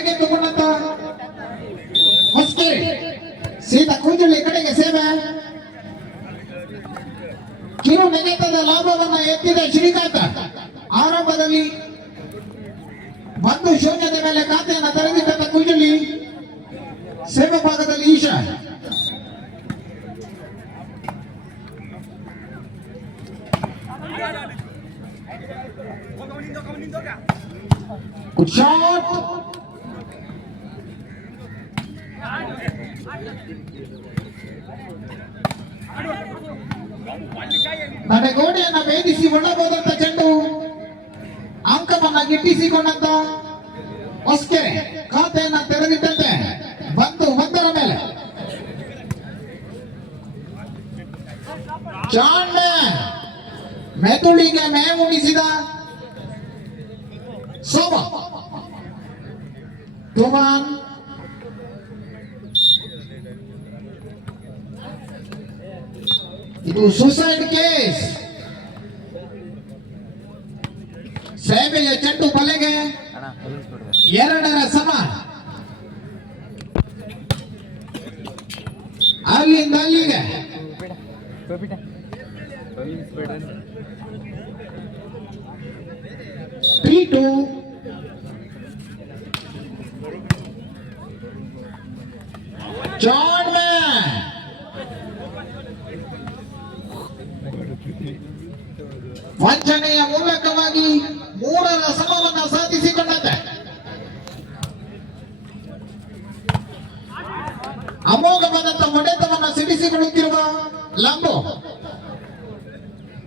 ಕೈಗೆತ್ತಿಕೊಂಡಂತ ಹೊಸ್ಕೆರೆ ಸೀತಾ ಕೂಜುಳ್ಳಿ ಕಡೆಗೆ ಸೇವೆ ಕಿರು ನೆಗೆತದ ಲಾಭವನ್ನ ಎತ್ತಿದ ಶ್ರೀಕಾಂತ ಆರಂಭದಲ್ಲಿ ಒಂದು ಶೂನ್ಯದ ಮೇಲೆ ಖಾತೆಯನ್ನು ತೆರೆದಿಟ್ಟ ಕುಂಜುಳಿ ಸೇವೆ ಭಾಗದಲ್ಲಿ ಈಶಾ Good shot. ತಡೆಗೋಡೆಯನ್ನ ಭೇದಿಸಿ ಒಳ್ಳಬಹುದಂತ ಚೆಂಡು ಅಂಕವನ್ನ ಗಿಟ್ಟಿಸಿಕೊಂಡಂತ ಹೊಸ್ಕೆರೆ ಖಾತೆಯನ್ನ ತೆರೆದಿಟ್ಟಂತೆ ಬಂದು ಒಂದರ ಮೇಲೆ. ಚಾಂಡೆ, ಮೆದುಳಿಗೆ ಮೇವುಣಿಸಿದ ಸೋಮ. ತುಮಾನ್ ಇದು ಸುಸೈಡ್ ಕೇಸ್ ಸೇವೆಯ ಚೆಂಡು ಬಲೆಗೆ ಎರಡರ ಸಮ. ಅಲ್ಲಿಂದ ಅಲ್ಲಿಗೆ. ತ್ರೀ ಟು ಜಾನ್ ವಂಚನೆಯ ಮೂಲಕವಾಗಿ ಮೂರರ ಸಮವನ್ನ ಸಾಧಿಸಿಕೊಂಡಂತೆ. ಅಮೋಘವಾದಂತ ಒಡೆತವನ್ನು ಸಿಡಿಸಿಕೊಳ್ಳುತ್ತಿರುವ ಲಂಬು.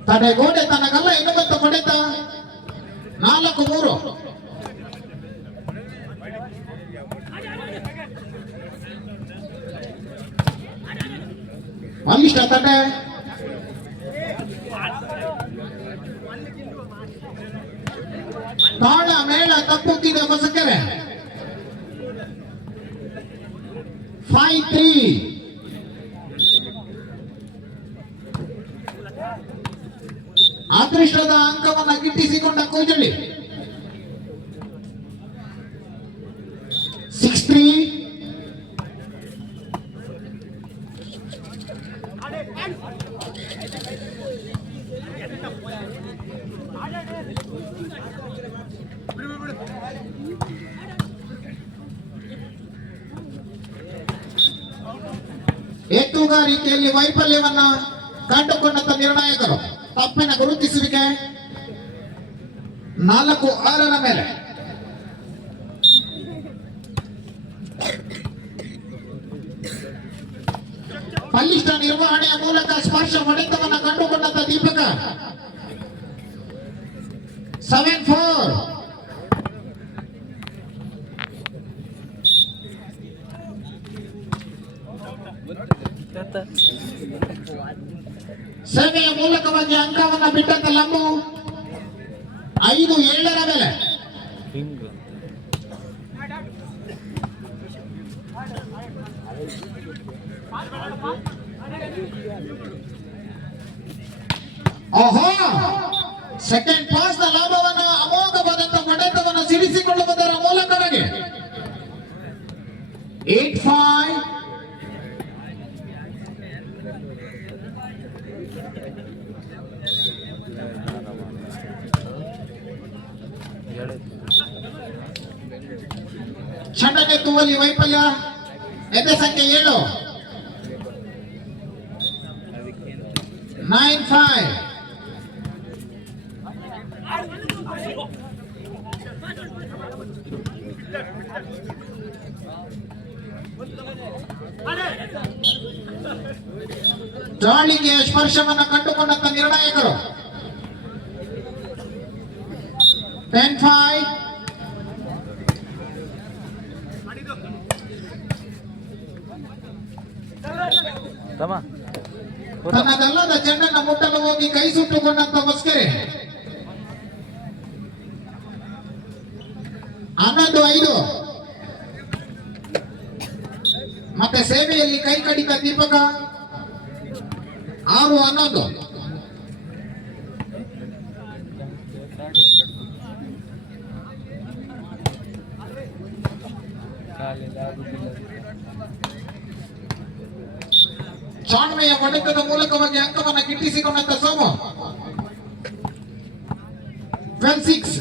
ತಡೆಗೋಡೆ ತನಗಲ್ಲ ಎನ್ನುವಂತ ಹೊಡೆತ ನಾಲ್ಕು ಮೂರು. ಅಲ್ಲಿಷ್ಟ ತಡೆ ತಾಳ ಮೇಳ ತಪ್ಪುತ್ತಿದೆ ಹೊಸಕೆರೆ ಫೈವ್ ತ್ರೀ ಅದೃಷ್ಟದ ಅಂಕವನ್ನ ರೀತಿಯಲ್ಲಿ ಸಿಕ್ಸ್ ತ್ರೀ ಎತ್ತುಗಾರಿಕೆಯಲ್ಲಿ ವೈಫಲ್ಯವನ್ನ ಕಂಡುಕೊಂಡಂತ ನಿರ್ಣಾಯಕರು. ತಪ್ಪಿನ ಗುರುತಿಸುವಿಕೆ. ನಾಲ್ಕು ಆರನ ಮೇಲೆ. ಬಲಿಷ್ಠ ನಿರ್ವಹಣೆಯ ಮೂಲಕ ಸ್ಪರ್ಶ ಹೊಡೆತವನ್ನು ಕಂಡುಕೊಂಡಂತ ದೀಪಕ. ಸೆವೆನ್ ಫೋರ್ ಸೇವೆಯ ಮೂಲಕವಾಗಿ ಅಂಕವನ್ನು ಬಿಟ್ಟಂತ ಲಂಬು. ಐದು ಏಳರ ಮೇಲೆ ಓಹೋ! ಸೆಕೆಂಡ್ ಪಾಸ್ನ ಲಾಭವನ್ನ ಅಮೋಘವಾದಂತ ಹೊಡೆತವನ್ನ ಸಿಡಿಸಿಕೊಳ್ಳುವುದರ ಮೂಲಕವಾಗಿ ಏಟ್ ಫೈವ್ ಚಂಡನೆತ್ತುವಲ್ಲಿ ವೈಫಲ್ಯ. ಎದೆ ಸಂಖ್ಯೆ ಏಳು. ನೈನ್ ಫೈವ್ ದಾಳಿಗೆ ಸ್ಪರ್ಶವನ್ನು ಕಂಡುಕೊಂಡಂತ ನಿರ್ಣಾಯಕರು. ಟೆನ್ ಫೈವ್ ತಮ್ಮ ತನ್ನದಲ್ಲದ ಚೆಂಡನ್ನ ಮುಟ್ಟಲು ಹೋಗಿ ಕೈ ಸುಟ್ಟುಕೊಂಡಂತ ಹೊಸ್ಕೆರೆ ಹನ್ನೊಂದು, ಐದು. ಮತ್ತೆ ಸೇವೆಯಲ್ಲಿ ಕೈ ಕಡಿತ ದೀಪಕ. ಆರು, ಹನ್ನೊಂದು. ಚಾಣ್ಮೆಯ ಒಡೆತದ ಮೂಲಕವಾಗಿ ಅಂಕವನ್ನು ಗಿಟ್ಟಿಸಿಕೊಂಡಂತ ಸೋಮು. ಟ್ವೆಲ್ ಸಿಕ್ಸ್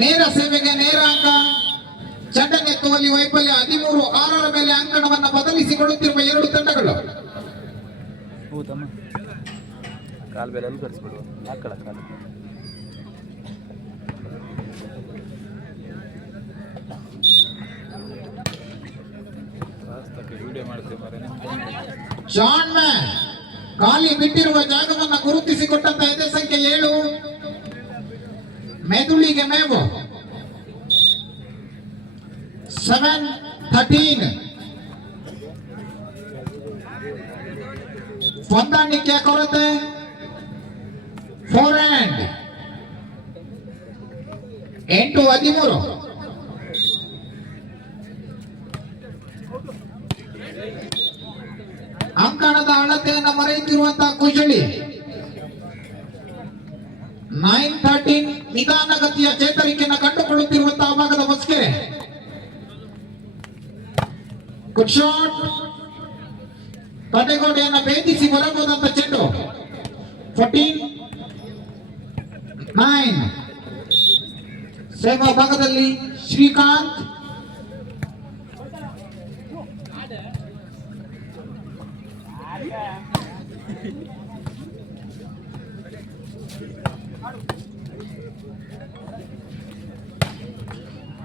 ನೇರ ಸೇವೆಗೆ ನೇರ ಅಂಕ. ಚಂಡನೆತ್ತುವಲ್ಲಿ ವೈಫಲ್ಯ ಹದಿಮೂರು ಆರರ ಮೇಲೆ ಅಂಕಣವನ್ನು ಬದಲಿಸಿಕೊಳ್ಳುತ್ತಿರುವ ಎರಡು ತಂಡಗಳು. ಕಾಲು ಬೆಲೆ ಅಲ್ಲಿ ಕರೆಸ್ಬಿಡುವ ಹಾಕಳ ಕಾಲು. ವಿಡಿಯೋ ಮಾಡ್ತೇವೆ ಜಾನ್ ಮ್ಯಾನ್ ಖಾಲಿ ಬಿಟ್ಟಿರುವ ಜಾಗವನ್ನ ಗುರುತಿಸಿಕೊಟ್ಟಂತ ಎದೆ ಸಂಖ್ಯೆ ಏಳು. ಮೆದುಳಿಗೆ ಮೇವು. ಸೆವೆನ್ ಥರ್ಟೀನ್ ಹೊಂದಾಣಿಕೆಯ ಕೊರತೆ. ಫೋರ್ ಹ್ಯಾಂಡ್ ಎಂಟು ಹದಿಮೂರು. ಅಳತೆಯನ್ನು ಮರೆಯುತ್ತಿರುವಂತಹ ಕುಶಳಿ ನೈನ್ ಥರ್ಟೀನ್ ನಿಧಾನಗತಿಯ ಚೇತರಿಕೆಯನ್ನು ಕಂಡುಕೊಳ್ಳುತ್ತಿರುವಂತಹ ಭಾಗದ ಗುಡ್ ಶಾಟ್ ತಡೆಗೋಡೆಯನ್ನು ಭೇದಿಸಿ ಹೊರಬೋದಂತ ಚೆಂಡು. ಫೋರ್ಟೀನ್ ನೈನ್ ಸೇವಾ ಭಾಗದಲ್ಲಿ ಶ್ರೀಕಾಂತ್.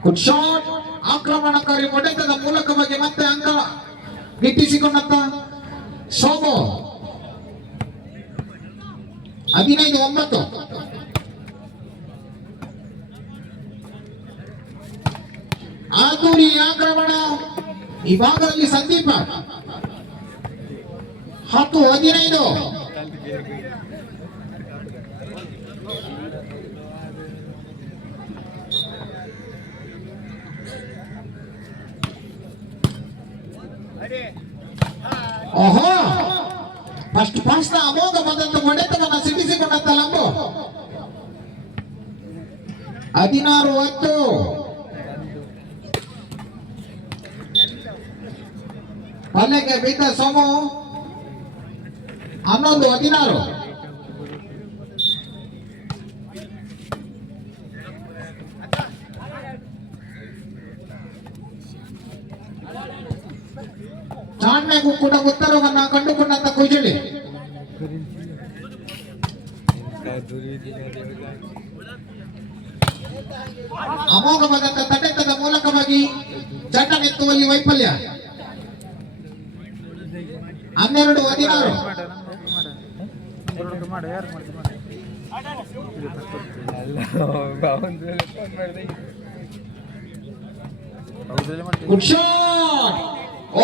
ಗುಡ್ ಶಾಟ್ ಆಕ್ರಮಣಕಾರಿ ಒಡೆತದ ಮೂಲಕವಾಗಿ ಮತ್ತೆ ಅಂಕ ಗಿಟ್ಟಿಸಿಕೊಂಡಂತ ಸೋಮೋ. ಹದಿನೈದು, ಒಂಬತ್ತು. ಆತೂರಿ ಆಕ್ರಮಣ. ಈ ಭಾಗದಲ್ಲಿ ಸಂದೀಪ. ಹತ್ತು, ಹದಿನೈದು. ಓಹೋ ಫಸ್ಟ್ ಫಸ್ಟ್ ಅಮೋಘ ಬಂದಂತ ಹೊಡೆತವನ್ನ ಸಿಡಿಸಿಕೊಂಡಂತ ಲಂಬು ಹದಿನಾರು ಹತ್ತು ಪಲ್ಯಕ್ಕೆ ಬಿದ್ದ ಸೋಮು ಹನ್ನೊಂದು ಹದಿನಾರು ಚಾಣ್ಮೆಗೂ ಕೂಡ ಉತ್ತರವನ್ನ ಕಂಡುಕೊಂಡಂತ ಕುಜಳಿ ಅಮೋಘವಾದಂತ ತಡೆತದ ಮೂಲಕವಾಗಿ ಚಂಡನೆತ್ತುವಲ್ಲಿ ವೈಫಲ್ಯ. ಹನ್ನೆರಡು ಹದಿನಾರು.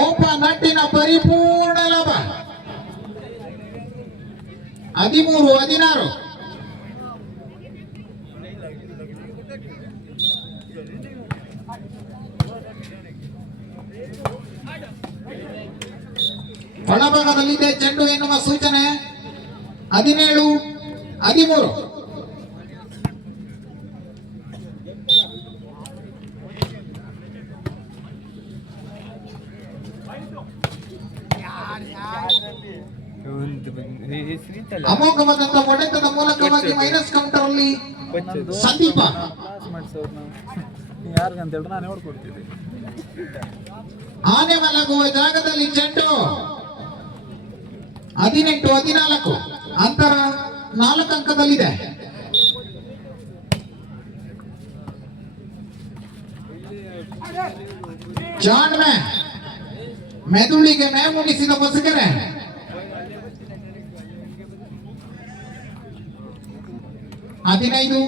ಓಪನ್ ನಟ್ಟಿನ ಪರಿಪೂರ್ಣ ಲಾಭ. ಹದಿಮೂರು ಹದಿನಾರು. ಒಳಭಾಗದಲ್ಲಿದೆ ಚೆಂಡು ಎನ್ನುವ ಸೂಚನೆ. ಹದಿನೇಳು ಹದಿಮೂರು. ಅಮೋಘವಾದಂತಹ ಒಡೆತದ ಮೂಲಕವಾಗಿ ಮೈನಸ್ ಕೌಂಟರ್ ಅಲ್ಲಿ ಸಂದೀಪ. ಆನೆ ಮಲಗುವ ಜಾಗದಲ್ಲಿ ಚೆಂಡು. ಹದಿನೆಂಟು ಹದಿನಾಲ್ಕು. ಅಂತರ ನಾಲ್ಕು ಅಂಕದಲ್ಲಿದೆ. ಜಾನ್ ಮೆದುಳಿಗೆ ಮೇ ಮುಡಿಸಿದ ಹೊಸಗೆರೆ ಹದಿನೈದು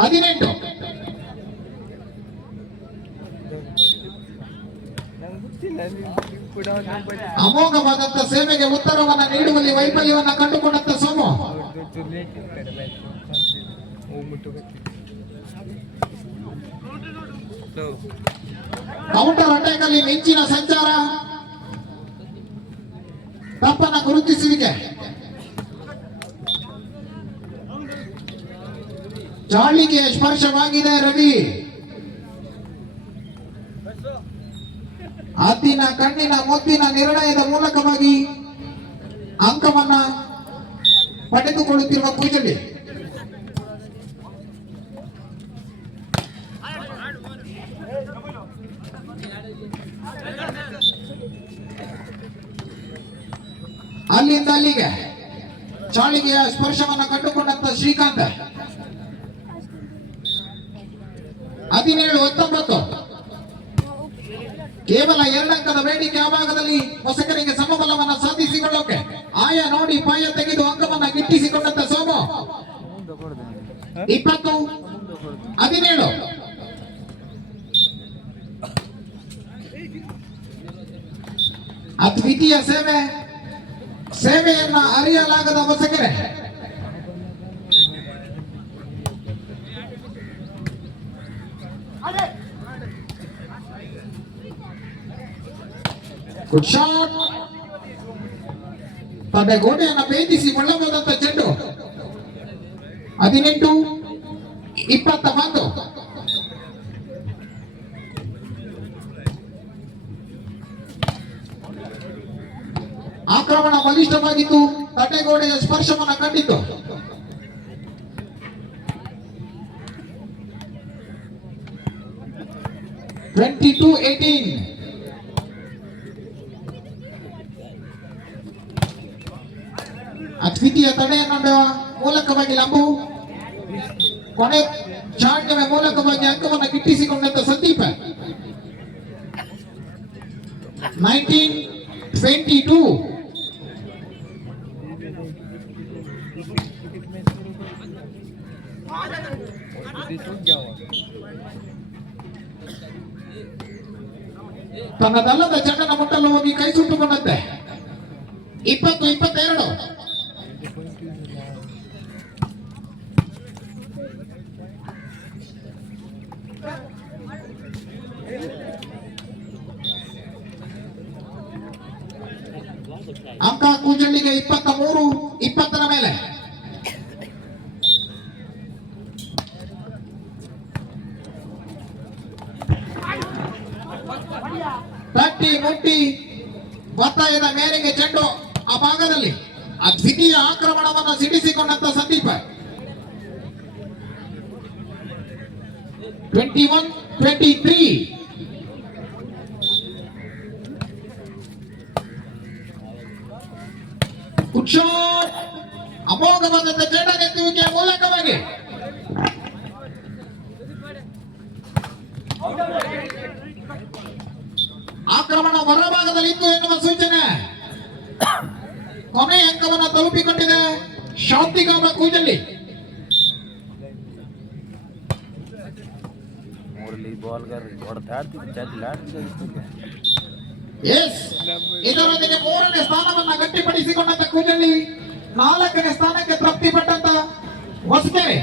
ಹದಿನೆಂಟು. ಅಮೋಘವಾದಂತ ಸೇವೆಗೆ ಉತ್ತರವನ್ನ ನೀಡುವಲ್ಲಿ ವೈಫಲ್ಯವನ್ನ ಕಂಡುಕೊಂಡಂತ ಸೋಮು. ಕೌಂಟರ್ ಅಟ್ಯಾಕ್ ಅಲ್ಲಿ ಮಿಂಚಿನ ಸಂಚಾರ. ತಪ್ಪನ ಗುರುತಿಸುವಿಕೆ. ಚಾಳಿಗೆ ಸ್ಪರ್ಶವಾಗಿದೆ ರವಿ ಅತ್ತಿನ ಕಣ್ಣಿನ ಮುತ್ತಿನ ನಿರ್ಣಯದ ಮೂಲಕವಾಗಿ ಅಂಕವನ್ನ ಪಡೆದುಕೊಳ್ಳುತ್ತಿರುವ ಕೂಜಲಿ ಅಲ್ಲಿಂದ ಅಲ್ಲಿಗೆ ಚಾಳಿಗೆಯ ಸ್ಪರ್ಶವನ್ನು ಕಂಡುಕೊಂಡಂತ ಶ್ರೀಕಾಂತ್. ಕೇವಲ ಎರಡಂಕದ ಬೇಡಿಕೆ ಆ ಭಾಗದಲ್ಲಿ ಹೊಸಕರಿಗೆ ಸಮಬಲವನ್ನ ಸಾಧಿಸಿಕೊಳ್ಳೋಕೆ. ಆಯ ನೋಡಿ ಪಾಯ ತೆಗೆದು ಅಂಕವನ್ನ ಗಿಟ್ಟಿಸಿಕೊಂಡಂತ ಸೋಮು. ಇಪ್ಪತ್ತು, ಹದಿನೇಳು. ಅದ್ವಿತೀಯ ಸೇವೆ, ಸೇವೆಯನ್ನ ಅರಿಯಲಾಗದ ಹೊಸಕೆರೆ ಗುಡ್ ಶಾಟ್ ಗೋಡೆಯನ್ನು ಭೇದಿಸಿ ಒಳ್ಳಬಹುದಂತ ಚೆಂಡು. ಹದಿನೆಂಟು ಇಪ್ಪತ್ತ ಒಂದು ಆಕ್ರಮಣ ಬಲಿಷ್ಠವಾಗಿತ್ತು ತಡೆಗೋಡೆಯ ಸ್ಪರ್ಶವನ್ನು ಕಂಡಿತು ಟ್ವೆಂಟಿ ಟು ಏಟೀನ್ ಅದ್ವಿತೀಯ ತಡೆಯನ್ನು ಮೂಲಕವಾಗಿ ಲಂಬು, ಕೊನೆ ಚಾಟ್ಯ ಮೂಲಕವಾಗಿ ಅಂಕವನ್ನು ಗಿಟ್ಟಿಸಿಕೊಂಡಂತ ಸಂದೀಪ. ನೈನ್ಟೀನ್ ಟ್ವೆಂಟಿ ಟೂ ತನ್ನದಲ್ಲದ ಚೆಂಡನ ಮುಟ್ಟಲು ಹೋಗಿ ಕೈ ಸುಟ್ಟುಕೊಂಡಂತೆ. ಇಪ್ಪತ್ತು, ಇಪ್ಪತ್ತೆರಡು. ಅಂಕ ಕೂಜಳ್ಳಿಗೆ ಇಪ್ಪತ್ತ ಮೂರು ಇಪ್ಪತ್ತರ ಮೇಲೆ. ತಟ್ಟಿ ಮುಟ್ಟಿ ಒತ್ತಾಯದ ಮೇರೆಗೆ ಚೆಂಡು ಆ ಭಾಗದಲ್ಲಿ. ಆ ದ್ವಿತೀಯ ಆಕ್ರಮಣವನ್ನು ಸಿಡಿಸಿಕೊಂಡಂತ Sandeep. Twenty one twenty three ಕುಕ್ಷೋರ್ ಅಮೋಘವಾದಂತ ಚೆಂಡನೆತ್ತುವಿಕೆಯ ಮೂಲಕವಾಗಿ ಆಕ್ರಮಣ ಹೊರಭಾಗದಲ್ಲಿ ಇತ್ತು ಎನ್ನುವ ಸೂಚನೆ ಕೊನೆ ಅಂಕವನ್ನು ತಲುಪಿಕೊಂಡಿದೆ ಶಾಂತಿಗಾಮ ಕೂಜಲ್ಲಿ. ಇದರೊಂದಿಗೆ ಮೂರನೇ ಸ್ಥಾನವನ್ನ ಗಟ್ಟಿಪಡಿಸಿಕೊಂಡಂತ ಕೂಜಲ್ಲಿ ನಾಲ್ಕನೇ ಸ್ಥಾನಕ್ಕೆ ತೃಪ್ತಿಪಟ್ಟಂತ ಹೊಸಕೆರೆ.